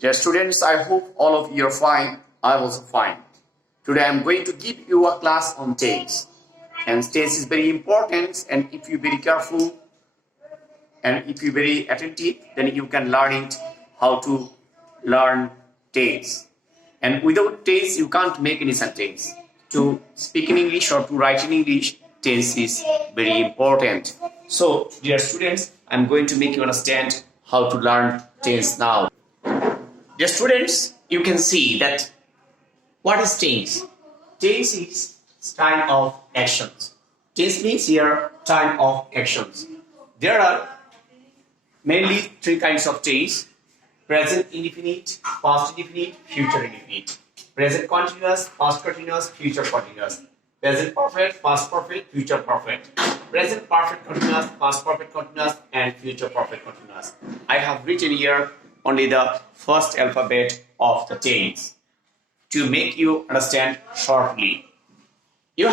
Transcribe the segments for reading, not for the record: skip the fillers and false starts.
Dear students, I hope all of you are fine. I am also fine. Today I am going to give you a class on tense. And tense is very important, and if you very careful and if you very attentive, then you can learn it how to learn tense. And without tense, you can't make any sentence. To speak in English or to write in English, tense is very important. So, dear students, I'm going to make you understand how to learn tense now. Dear students, you can see that what is tense? Tense is time of actions. Tense means here time of actions. There are mainly three kinds of tense: present indefinite, past indefinite, future indefinite. Present continuous, past continuous, future continuous. Present perfect, past perfect, future perfect. Present perfect continuous, past perfect continuous, and future perfect continuous. I have written here only the first alphabet of the tense to make you understand shortly. You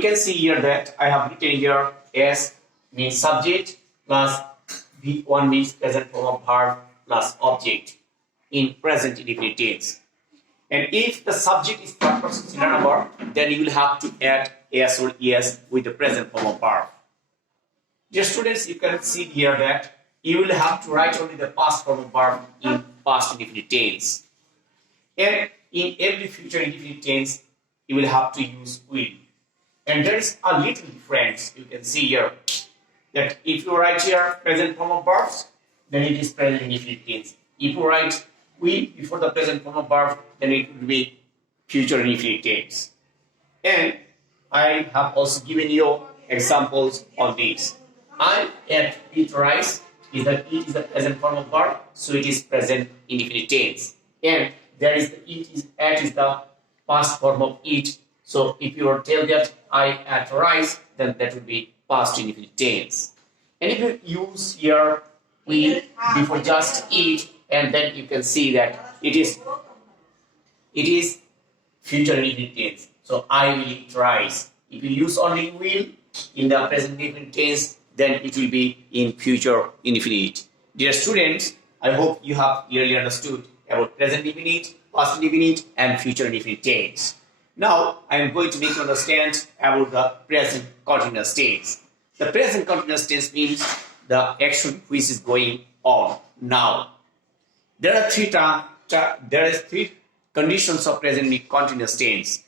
can see here that I have written here S means subject plus V1 means present form of verb plus object in present indefinite tense. And if the subject is third person singular number, then you will have to add S or ES with the present form of verb. Dear students, you can see here that you will have to write only the past form of verb in past indefinite tense. And in every future indefinite tense, you will have to use will. And there is a little difference you can see here. That if you write here present form of verbs, then it is present indefinite tense. If you write will before the present form of verb, then it will be future indefinite tense. And I have also given you examples of this. I ate eat rice. Is that eat is the present form of verb, so it is present indefinite tense. And there is the eat is at is the past form of eat. So if you tell that I ate rice, then that would be past indefinite tense. And if you use here will before just eat, and then you can see that it is future indefinite tense. So I will eat rice. If you use only will in the present indefinite tense, then it will be in future indefinite. Dear students, I hope you have clearly understood about present indefinite, past indefinite, and future indefinite tense. Now, I am going to make you understand about the present continuous tense. The present continuous tense means the action which is going on now. There are three conditions of present continuous tense.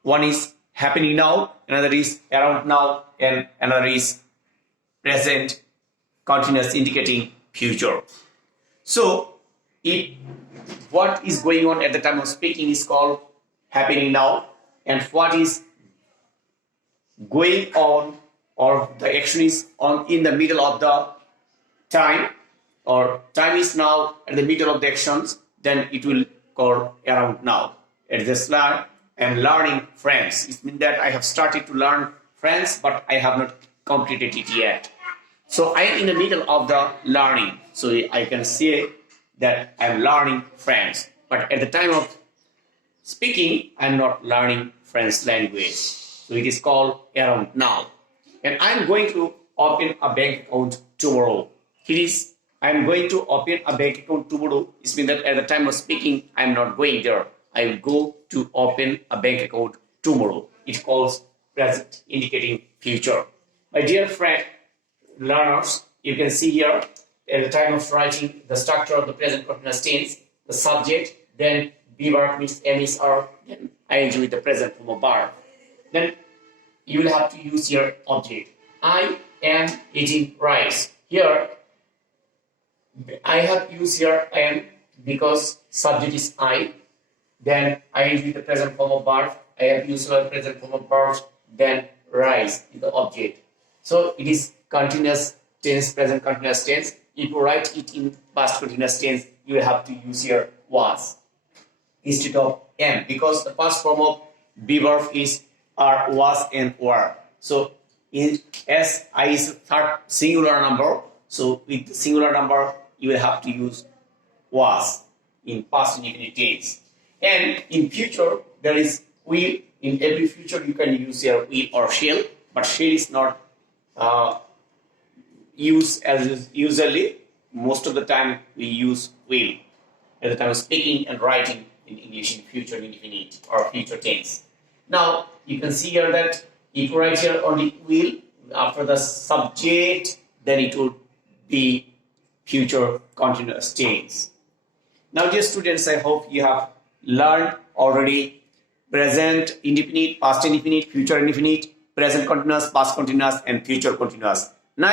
One is happening now, another is around now, and another is present continuous indicating future. So, what is going on at the time of speaking is called happening now, and what is going on or the action is on in the middle of the time, or time is now at the middle of the actions, then it will call around now. At this learn, I am learning French. It means that I have started to learn French, but I have not completed it yet. So I am in the middle of the learning. So I can say that I am learning French. But at the time of speaking, I am not learning French language. So it is called around now. And I am going to open a bank account tomorrow. I am going to open a bank account tomorrow. It means that at the time of speaking, I am not going there. I will go to open a bank account tomorrow. It calls present indicating future. My dear friend, learners, you can see here at the time of writing the structure of the present continuous tense, the subject, then be verb means am is are, then ing with the present form of verb. Then you will have to use your object. I am eating rice. Here, I have used here am because subject is I. Then ing with the present form of verb. I have used the present form of verb. Then rice is the object. So it is continuous tense, present continuous tense. If you write it in past continuous tense, you will have to use here was instead of am, because the past form of be verb is are, was, and were. So in as I is third singular number, so with the singular number you will have to use was in past indefinite tense. And in future there is will. In every future you can use here will or shall, but shall is not used as usually most of the time we use will at the time of speaking and writing in English in future indefinite or future tense. Now you can see here that if you write here only will after the subject, then it would be future continuous tense. Now, dear students, I hope you have learned already present indefinite, past indefinite, future indefinite, present continuous, past continuous, and future continuous. Now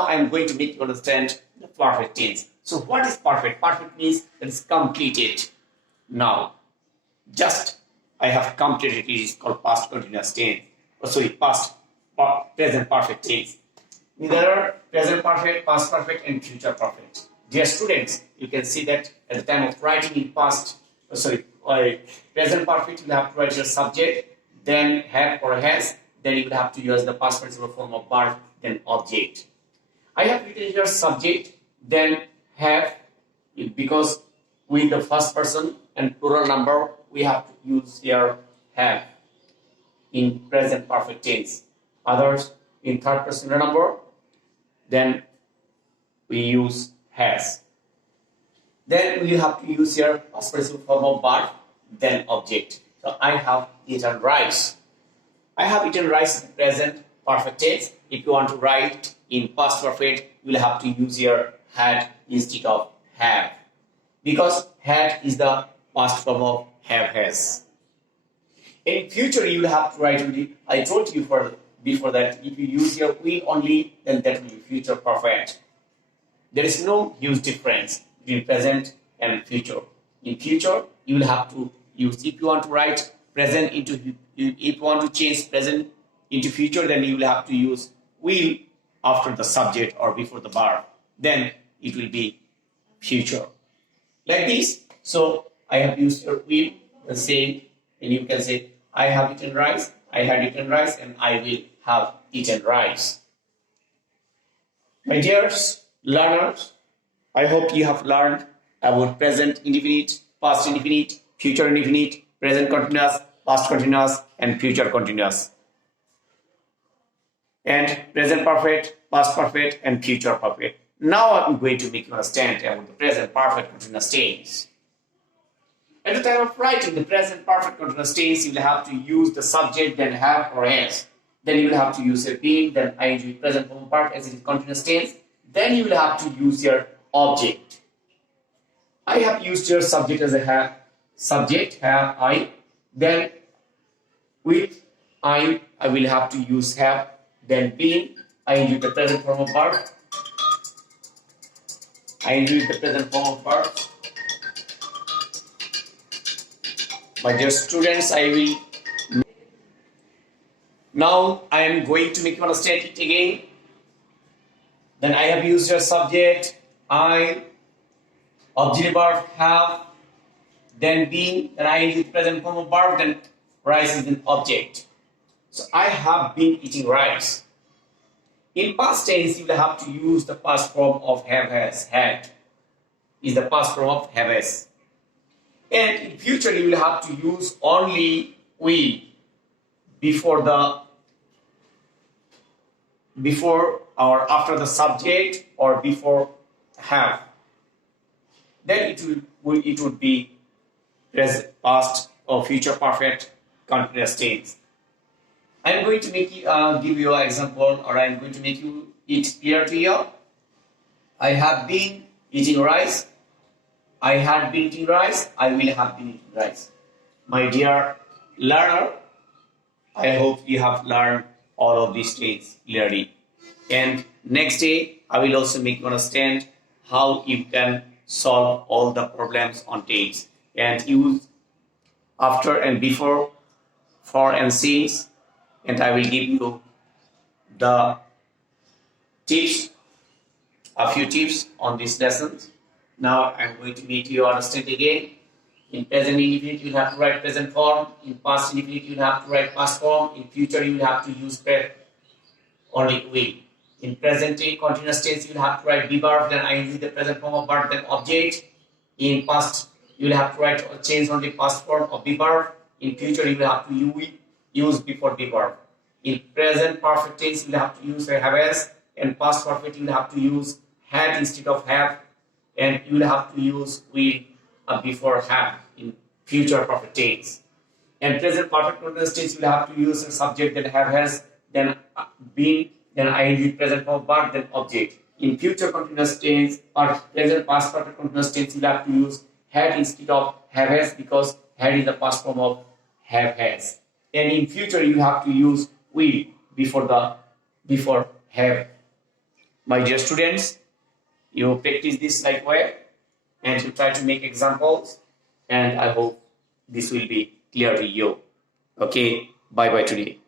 I am going to make you understand the perfect tense. So, what is perfect? Perfect means that it's completed. Now, just I have completed it is called past continuous tense. Present perfect tense. There are present perfect, past perfect, and future perfect. Dear students, you can see that at the time of writing in present perfect, you have to write your subject, then have or has, then you will have to use the past participle form of verb, then object. I have written here subject, then have, because with the first person and plural number, we have to use here have in present perfect tense. Others in third person number, then we use has. Then we have to use here past participle form of verb, then object. So I have eaten rice. I have eaten rice in present perfect tense. If you want to write in past perfect, you will have to use here had instead of have, because had is the past form of have has. In future, you will have to write. I told you before that if you use your will only, then that will be future perfect. There is no huge difference between present and future. In future, you will have to use, if you want to write present into, if you want to change present into future, then you will have to use will after the subject or before the verb. Then it will be future. Like this. So I have used your will, the same, and you can say, I have eaten rice, I had eaten rice, and I will have eaten rice. My dear learners, I hope you have learned about present indefinite, past indefinite, future indefinite, present continuous, past continuous, and future continuous. And present perfect, past perfect, and future perfect. Now I'm going to make you understand about the present perfect continuous tense. At the time of writing the present perfect continuous tense, you will have to use the subject, then have or has. Then you will have to use a being, then ing present form part as it is continuous tense. Then you will have to use your object. I have used your subject as a have, subject, have, I. Then with I will have to use have. Then being, ing the present form of verb. Ing the present form of verb. My dear students, now I am going to make you understand it again. Then I have used your subject, I, auxiliary verb have, then being, then I use the present form of verb, then rice is an object. So I have been eating rice. In past tense, you will have to use the past form of have has. Had is the past form of have has. And in future, you will have to use only will before or after the subject or before have. Then it would be present, past, or future perfect continuous tense. I am going to give you an example, or I am going to make you it clear to you. I have been eating rice. I had been eating rice. I will have been eating rice. My dear learner, I hope you have learned all of these things clearly. And next day, I will also make you understand how you can solve all the problems on tense and use after and before, for and since. And I will give you the tips, a few tips on these lessons. Now I'm going to make you understand again. In present indefinite, you will have to write present form. In past indefinite, you will have to write past form. In future, you will have to use only will. In present continuous tense, you will have to write be verb, then ing the present form of verb, then object. In past, you will have to write or change only past form of be verb. In future, you will have to use before be verb. In present perfect tense, you will have to use have as. In past perfect, you will have to use had instead of have, and you will have to use will before have in future perfect tense. And present perfect continuous tense, you will have to use a subject, then have, has, then been, then ing present form verb, then object. In future continuous tense or present past perfect continuous tense, you will have to use had instead of have, has, because had is the past form of have, has. And in future, you have to use will before have. My dear students, you practice this like way, and you try to make examples, and I hope this will be clear to you. Okay, bye bye today.